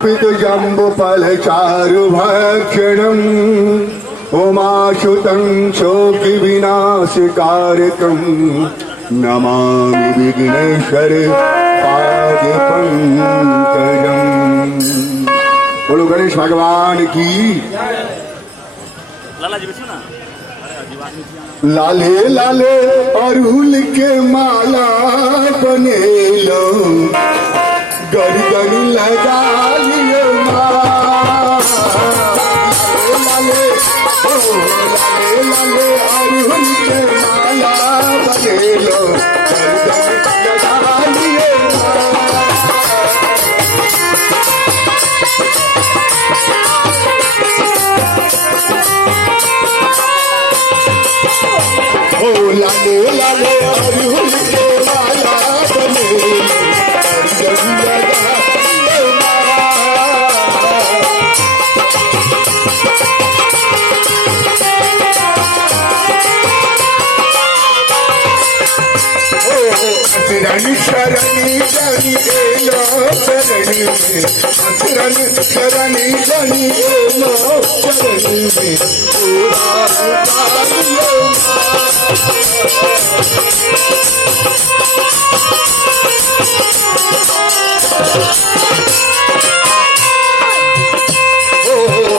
जम्बुफलचारुभक्षणम् उमाशुतं शोकविनाशकारकं नमामि विघ्नेश्वर पादपङ्कजम्। बोलो गणेश भगवान की। लाले लाले अड़हुल के माला बने लो, गर्दन लगा लियो लाले लाले अड़हुल के माला बने लो, गर्दन लगा लियो लाले लाले अड़हुल के माला बने लो, गर्दन लगा शरणी शरणी जनी एलो शरणी में, शरणी शरणी जनी एलो शरणी में, पूरा उतारियो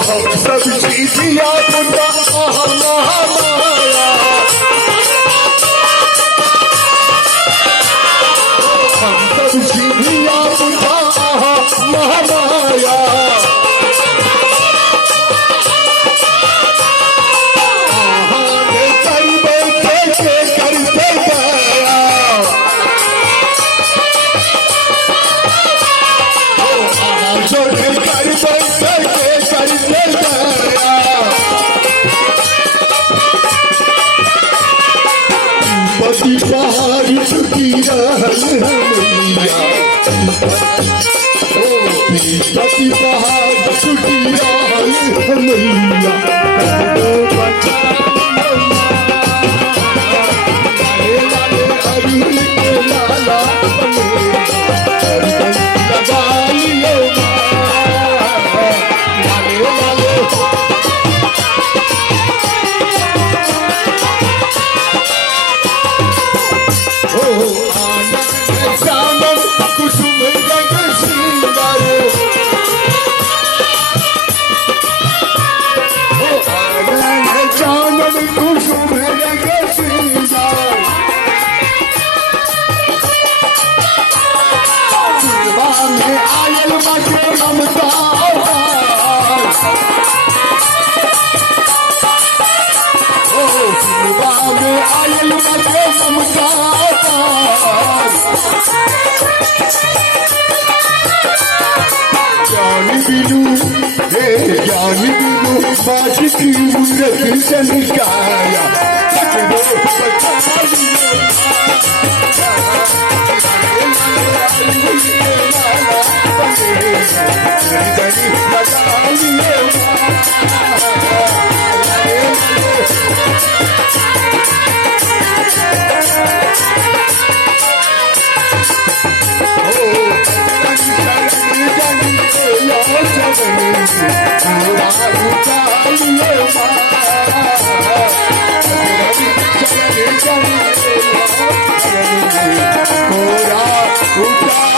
हम सब चीजिया पुता महामाया, हम सब चीजिया पुता महामाया, कर बैठे के करते गया, जो कर बैठे के करते गया, पति पहाड़ चुकी रहल मैया, पति पहाड़ चुकी रहल मैया, लाले अड़हुल के लाला बने, गर्दन लगा लियो लाले लाले चांदन कुसुम रंग श्रृंगार, चांदन कुसुम रंग श्रृंगार, सुरवा में आयल बाटे ममता सुरवा में आयल बाटे ममता जान बिनु हे जान बिनु बात की मूरत संकाया, पूरा